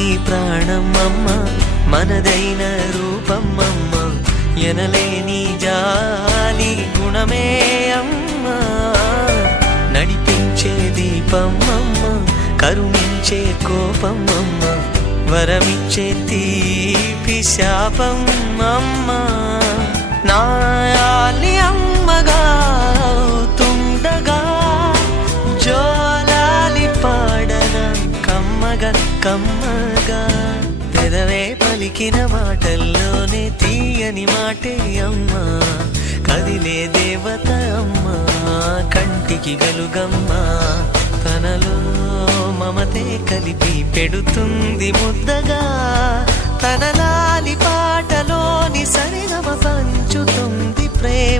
నీ ప్రాణం అమ్మ, మనదైన రూపం అమ్మ, ఎనలేని జాలి గుణమే అమ్మ. నడిపించే దీపం అమ్మ, కరుణించే కోపం అమ్మ, వరమిచ్చే తీపి శాపం అమ్మ. నాయాలి అమ్మగా అవుతుండగా జోలాలి పాడన కమ్మగా కమ్మగా. పెదవే పలికిన మాటల్లోనే తీయని మాటే అమ్మ, కదిలే దేవత అమ్మ, కంటికి గలుగమ్మ. తనలో మమతే కలిపి పెడుతుంది ముద్దగా, తన లాలి పాటలోని సరిగమ పంచుతుంది ప్రేమ.